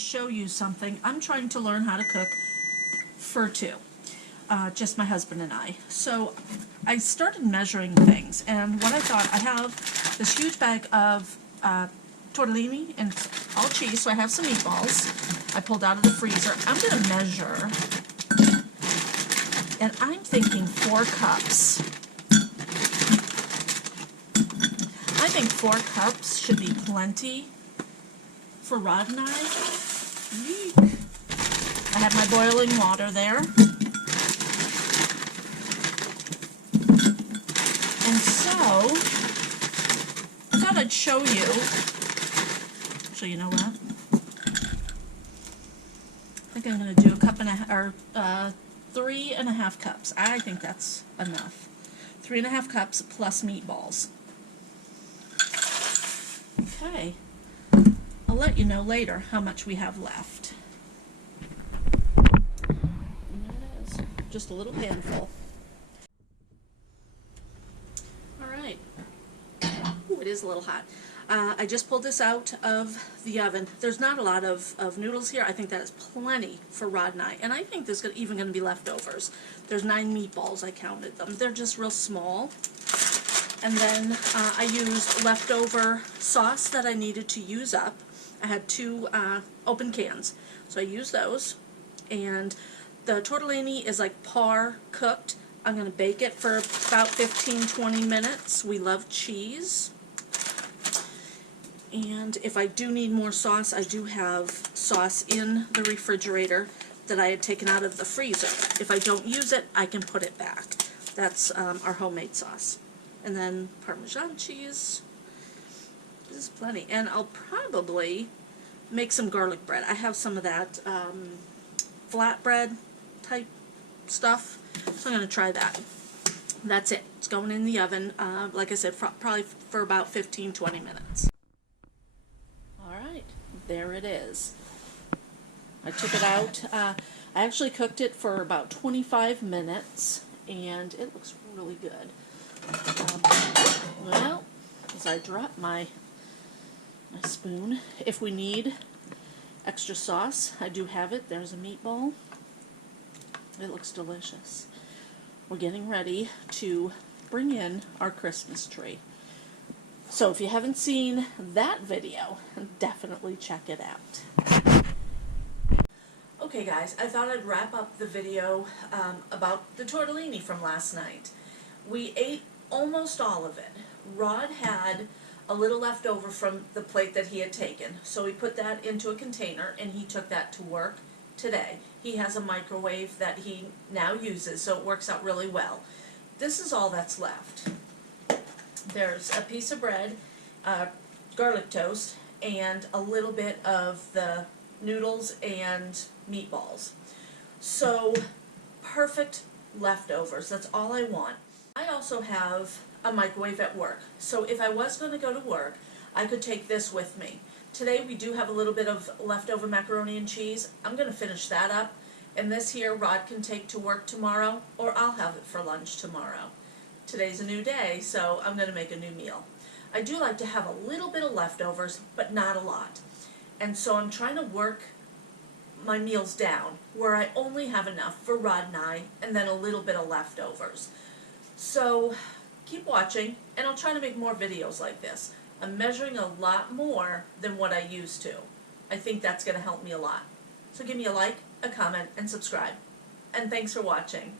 Show you something. I'm trying to learn how to cook for two, just my husband and I. So I started measuring things, and what I thought, I have this huge bag of tortellini and all cheese, so I have some meatballs I pulled out of the freezer. I'm going to measure, and I'm thinking 4 cups. I think 4 cups should be plenty for Rod and I. I have my boiling water there. And so, I thought I'd show you. Actually, you know what? I think I'm going to do a cup and a half, or 3.5 cups. I think that's enough. 3.5 cups plus meatballs. Okay. I'll let you know later how much we have left. And there it is. Just a little handful. Alright. Ooh, it is a little hot. I just pulled this out of the oven. There's not a lot of noodles here. I think that is plenty for Rod and I. And I think there's even going to be leftovers. There's 9 meatballs. I counted them. They're just real small. And then I used leftover sauce that I needed to use up. I had 2 open cans, so I used those. And the tortellini is like par cooked. I'm going to bake it for about 15-20 minutes. We love cheese. And if I do need more sauce, I do have sauce in the refrigerator that I had taken out of the freezer. If I don't use it, I can put it back. That's our homemade sauce. And then Parmesan cheese. This is plenty. And I'll probably make some garlic bread. I have some of that flatbread type stuff. So I'm going to try that. That's it. It's going in the oven, like I said, probably for about 15-20 minutes. Alright, there it is. I took it out. I actually cooked it for about 25 minutes, and it looks really good. Well, as I drop my spoon, if we need extra sauce, I do have it. There's a meatball. It looks delicious. We're getting ready to bring in our Christmas tree. So if you haven't seen that video, definitely check it out. Okay guys, I thought I'd wrap up the video about the tortellini from last night. We ate almost all of it. Rod had a little left over from the plate that he had taken, so he put that into a container and he took that to work today. He has a microwave that he now uses, so it works out really well. This is all that's left. There's a piece of bread, garlic toast, and a little bit of the noodles and meatballs. So, perfect leftovers. That's all I want. I also have a microwave at work, so if I was going to go to work, I could take this with me. Today we do have a little bit of leftover macaroni and cheese. I'm going to finish that up, and this here Rod can take to work tomorrow, or I'll have it for lunch tomorrow. Today's a new day, so I'm going to make a new meal. I do like to have a little bit of leftovers, but not a lot. And so I'm trying to work my meals down where I only have enough for Rod and I, and then a little bit of leftovers. So keep watching, and I'll try to make more videos like this. I'm measuring a lot more than what I used to. I think that's going to help me a lot. So give me a like, a comment, and subscribe. And thanks for watching.